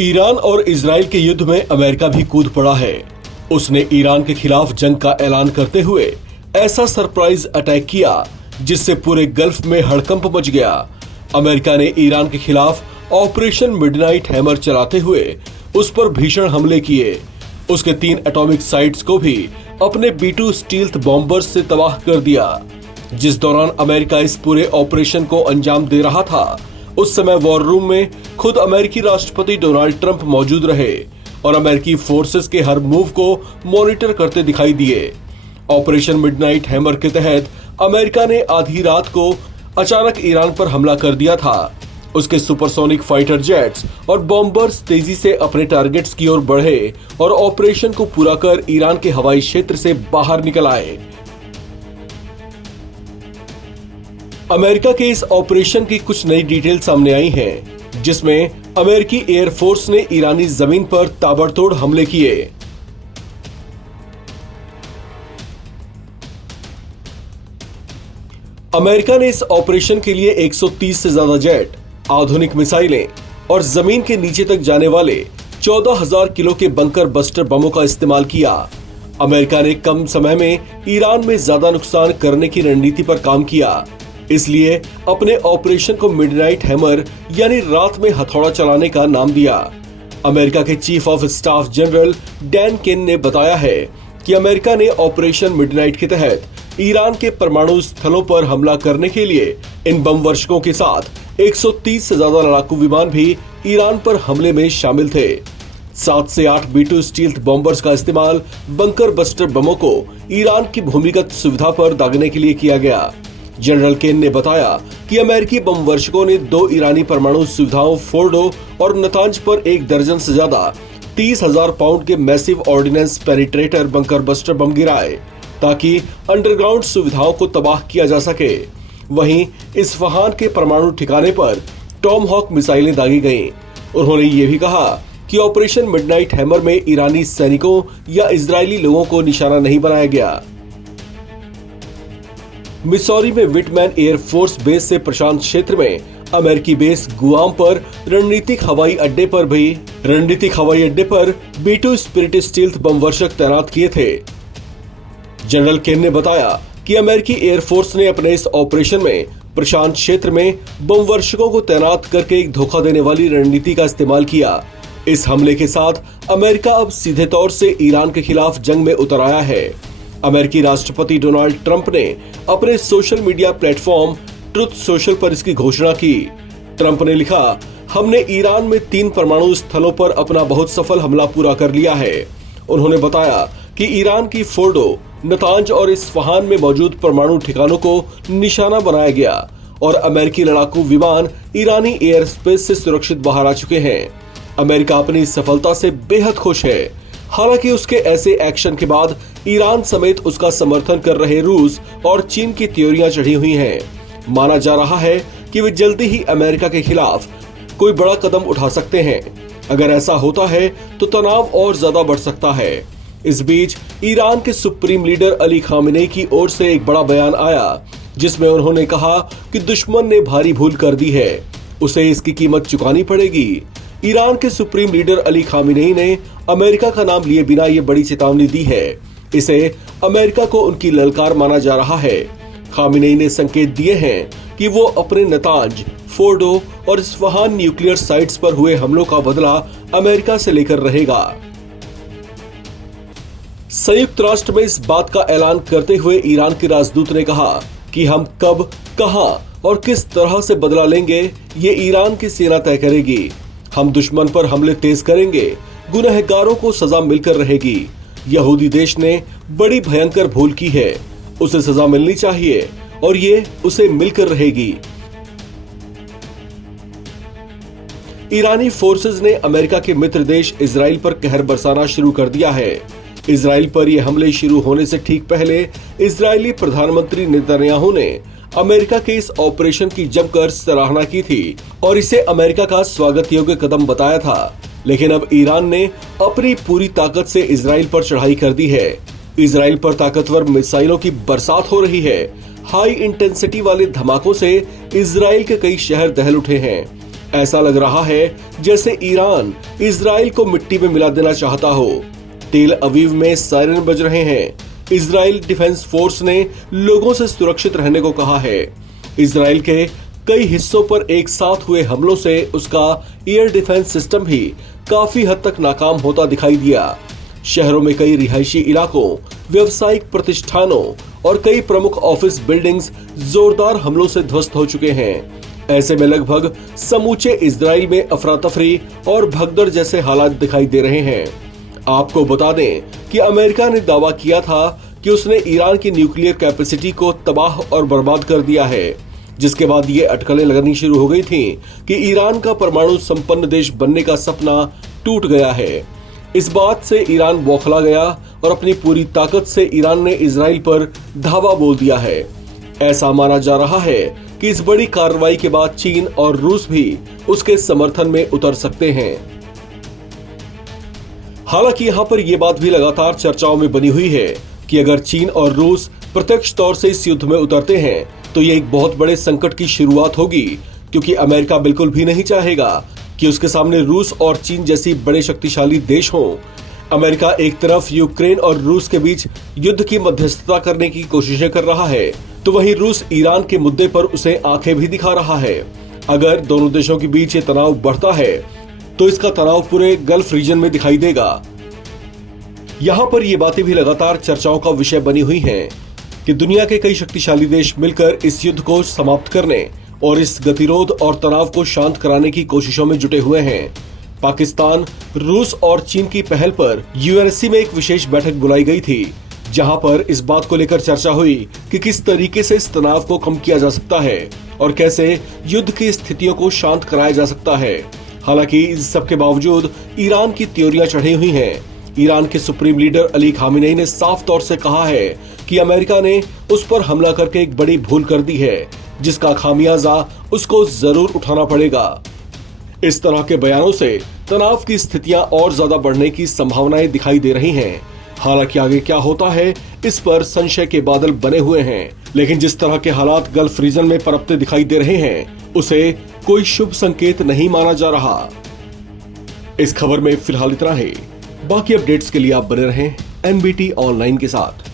Iran और Israel के युद्ध में अमेरिका भी कूद पड़ा है। उसने ईरान के खिलाफ जंग का ऐलान करते हुए ऐसा सरप्राइज अटैक किया जिससे पूरे गल्फ में हड़कंप मच गया। अमेरिका ने ईरान के खिलाफ ऑपरेशन मिडनाइट हैमर चलाते हुए उस पर भीषण हमले किए। उसके 3 एटॉमिक साइट्स को भी अपने B-2 स्टील्थ बॉम्बर्स से तबाह कर दिया। जिस दौरान अमेरिका इस पूरे ऑपरेशन को अंजाम दे रहा था, उस समय वॉर रूम में खुद अमेरिकी राष्ट्रपति डोनाल्ड ट्रंप मौजूद रहे और अमेरिकी फोर्सेस के हर मूव को मॉनिटर करते दिखाई दिए। ऑपरेशन मिडनाइट हैमर के तहत अमेरिका ने आधी रात को अचानक ईरान पर हमला कर दिया था। उसके सुपरसोनिक फाइटर जेट्स और बॉम्बर्स तेजी से अपने टारगेट्स की ओर बढ़े और ऑपरेशन को पूरा कर ईरान के हवाई क्षेत्र से बाहर निकल आए। अमेरिका के इस ऑपरेशन की कुछ नई डिटेल सामने आई हैं, जिसमें अमेरिकी एयरफोर्स ने ईरानी जमीन पर ताबड़तोड़ हमले किए। अमेरिका ने इस ऑपरेशन के लिए 130 से ज्यादा जेट, आधुनिक मिसाइलें और जमीन के नीचे तक जाने वाले 14,000 किलो के बंकर बस्टर बमों का इस्तेमाल किया। अमेरिका ने कम समय में ईरान में ज्यादा नुकसान करने की रणनीति पर काम किया, इसलिए अपने ऑपरेशन को मिडनाइट हैमर यानी रात में हथौड़ा चलाने का नाम दिया। अमेरिका के chief of staff general Dan Caine ने बताया है कि अमेरिका ने ऑपरेशन मिडनाइट के तहत ईरान के परमाणु स्थलों पर हमला करने के लिए इन बम वर्षकों के साथ 130 से ज्यादा लड़ाकू विमान भी ईरान पर हमले में शामिल थे। 7 से 8 B-2 स्टील्थ बॉम्बर्स का इस्तेमाल बंकर बस्टर बमों को ईरान की भूमिगत सुविधा पर दागने के लिए किया गया। जनरल केन ने बताया कि अमेरिकी बम वर्षकों ने 2 ईरानी परमाणु सुविधाओं फोर्डो और नतांज पर 1 दर्जन से ज्यादा 30,000 पाउंड के massive ordnance penetrator bunker buster bomb गिराए ताकि अंडरग्राउंड सुविधाओं को तबाह किया जा सके। वहीं इस्फहान के परमाणु ठिकाने पर टॉमहॉक मिसाइलें दागी गईं। उन्होंने ये भी कहा कि ऑपरेशन मिडनाइट हैमर में ईरानी सैनिकों या इजरायली लोगों को निशाना नहीं बनाया गया। मिसौरी में विटमैन एयरफोर्स बेस से प्रशांत क्षेत्र में अमेरिकी बेस गुआम पर रणनीतिक हवाई अड्डे पर B-2 स्पिरिट स्टील्थ बम वर्षक तैनात किए थे। जनरल केन ने बताया कि अमेरिकी एयरफोर्स ने अपने इस ऑपरेशन में प्रशांत क्षेत्र में बम वर्षकों को तैनात करके एक धोखा देने वाली रणनीति का इस्तेमाल किया। इस हमले के साथ अमेरिका अब सीधे तौर से ईरान के खिलाफ जंग में उतर आया है। अमेरिकी राष्ट्रपति डोनाल्ड ट्रंप ने अपने social media platform truth social पर इसकी घोषणा की। ट्रंप ने लिखा, हमने ईरान में 3 परमाणु स्थलों पर अपना बहुत सफल हमला पूरा कर लिया है। उन्होंने बताया कि ईरान की फोर्डो, नतांज और इस्फहान में मौजूद परमाणु ठिकानों को निशाना बनाया गया और अमेरिकी लड़ाकू विमान ईरानी एयर स्पेस से सुरक्षित बाहर आ चुके हैं। अमेरिका अपनी सफलता से बेहद खुश है। हालांकि उसके ऐसे एक्शन के बाद ईरान समेत उसका समर्थन कर रहे रूस और चीन की त्योरियां चढ़ी हुई हैं। माना जा रहा है कि वे जल्दी ही अमेरिका के खिलाफ कोई बड़ा कदम उठा सकते हैं। अगर ऐसा होता है तो तनाव और ज्यादा बढ़ सकता है। इस बीच ईरान के सुप्रीम लीडर अली खामेनेई की ओर से एक बड़ा बयान आया, जिसमें उन्होंने कहा कि दुश्मन ने भारी भूल कर दी है, उसे इसकी कीमत चुकानी पड़ेगी। ईरान के सुप्रीम लीडर अली खामेनेई ने अमेरिका का नाम लिए बिना ये बड़ी चेतावनी दी है। इसे अमेरिका को उनकी ललकार माना जा रहा है। खामेनेई ने संकेत दिए हैं कि वो अपने नतांज, फोर्डो और इस्फहान न्यूक्लियर साइट्स पर हुए हमलों का बदला अमेरिका से लेकर रहेगा। संयुक्त राष्ट्र में इस बात का ऐलान करते हुए ईरान के राजदूत ने कहा कि हम कब, कहां और किस तरह से बदला लेंगे, ये ईरान की सेना तय करेगी। हम दुश्मन पर हमले तेज करेंगे, गुनहगारों को सजा मिलकर रहेगी। यहूदी देश ने बड़ी भयंकर भूल की है, उसे सजा मिलनी चाहिए और ये उसे मिलकर रहेगी। ईरानी फोर्सेस ने अमेरिका के मित्र देश इजराइल पर कहर बरसाना शुरू कर दिया है। इजराइल पर यह हमले शुरू होने से ठीक पहले इजरायली प्रधानमंत्री नेतन्याहू ने अमेरिका के इस ऑपरेशन की जमकर सराहना की थी और इसे अमेरिका का स्वागत योग्य कदम बताया था। लेकिन अब ईरान ने अपनी पूरी ताकत से इजराइल पर चढ़ाई कर दी है। इजराइल पर ताकतवर मिसाइलों की बरसात हो रही है। हाई इंटेंसिटी वाले धमाकों से इजराइल के कई शहर दहल उठे हैं। ऐसा लग रहा है जैसे ईरान इजराइल को मिट्टी में मिला देना चाहता हो। तेल अवीव में सायरन बज रहे हैं। इजराइल डिफेंस फोर्स ने लोगों से सुरक्षित रहने को कहा है। इजराइल के कई हिस्सों पर एक साथ हुए हमलों से उसका एयर डिफेंस सिस्टम भी काफी हद तक नाकाम होता दिखाई दिया। शहरों में कई रिहायशी इलाकों, व्यवसायिक प्रतिष्ठानों और कई प्रमुख ऑफिस बिल्डिंग्स जोरदार हमलों से ध्वस्त हो चुके हैं। ऐसे में लगभग समूचे इजराइल में अफरा तफरी और भगदड़ जैसे हालात दिखाई दे रहे हैं। आपको बता दें कि अमेरिका ने दावा किया था कि उसने ईरान की न्यूक्लियर कैपेसिटी को तबाह और बर्बाद कर दिया है, जिसके बाद ये अटकलें लगनी शुरू हो गई थी कि ईरान का परमाणु संपन्न देश बनने का सपना टूट गया है। इस बात से ईरान बौखला गया और अपनी पूरी ताकत से ईरान ने इजराइल पर धावा बोल दिया है। ऐसा माना जा रहा है कि इस बड़ी कार्रवाई के बाद चीन और रूस भी उसके समर्थन में उतर सकते हैं। हालांकि यहाँ पर यह बात भी लगातार चर्चाओं में बनी हुई है कि अगर चीन और रूस प्रत्यक्ष तौर से इस युद्ध में उतरते हैं तो यह एक बहुत बड़े संकट की शुरुआत होगी, क्योंकि अमेरिका बिल्कुल भी नहीं चाहेगा कि उसके सामने रूस और चीन जैसी बड़े शक्तिशाली देश हों। अमेरिका एक तरफ यूक्रेन और रूस के बीच युद्ध की मध्यस्थता करने की कोशिशें कर रहा है, तो वहीं रूस ईरान के मुद्दे पर उसे आंखें भी दिखा रहा है। अगर दोनों देशों के बीच ये तनाव बढ़ता है तो इसका तनाव पूरे गल्फ रीजन में दिखाई देगा। यहाँ पर ये बातें भी लगातार चर्चाओं का विषय बनी हुई हैं कि दुनिया के कई शक्तिशाली देश मिलकर इस युद्ध को समाप्त करने और इस गतिरोध और तनाव को शांत कराने की कोशिशों में जुटे हुए हैं। पाकिस्तान, रूस और चीन की पहल पर यूएनएससी में एक विशेष बैठक बुलाई गई थी, जहां पर इस बात को लेकर चर्चा हुई कि किस तरीके से इस तनाव को कम किया जा सकता है और कैसे युद्ध की स्थितियों को शांत कराया जा सकता है। हालांकि इस सब के बावजूद ईरान की त्योरियां चढ़ी हुई हैं। ईरान के सुप्रीम लीडर अली खामेनेई ने साफ तौर से कहा है कि अमेरिका ने उस पर हमला करके एक बड़ी भूल कर दी है, जिसका खामियाजा उसको जरूर उठाना पड़ेगा। इस तरह के बयानों से तनाव की स्थितियां और ज्यादा बढ़ने की संभावनाएं दिखाई दे रही हैं। हालांकि आगे क्या होता है इस पर संशय के बादल बने हुए हैं, लेकिन जिस तरह के हालात गल्फ रीजन में पनपते दिखाई दे रहे हैं उसे कोई शुभ संकेत नहीं माना जा रहा। इस खबर में फिलहाल इतना ही। बाकी अपडेट्स के लिए आप बने रहें एनबीटी ऑनलाइन के साथ।